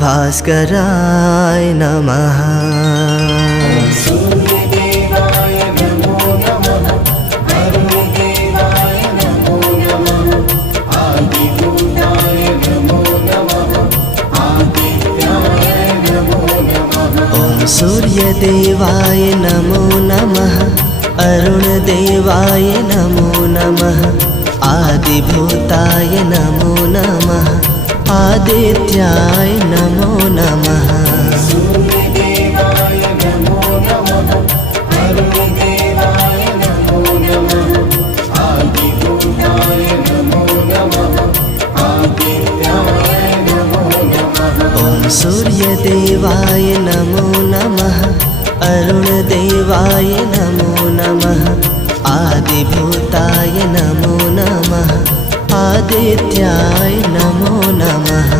भास्कराय नमः। सूर्यदेवाय नमो नमः। अरुणदेवाय नमो नमः। आदिभूताय नमो नमः। आदित्याय नमो नमः। ॐ सूर्यदेवाय नमो नमः। अरुणदेवाय नमो नमः। आदिभूताय नमो नमः। आदित्याय नमो नमः। सूर्यदेवाय नमो नमः। अरुणदेवाय नमो नमः। आदिभूताय नमो नमः। आदित्याय नमो नमः। ॐ सूर्यदेवाय नमो नमः। अरुणदेवाय नमो नमः। आदिभूताय नमो नमः। आदित्याय नमो नमः।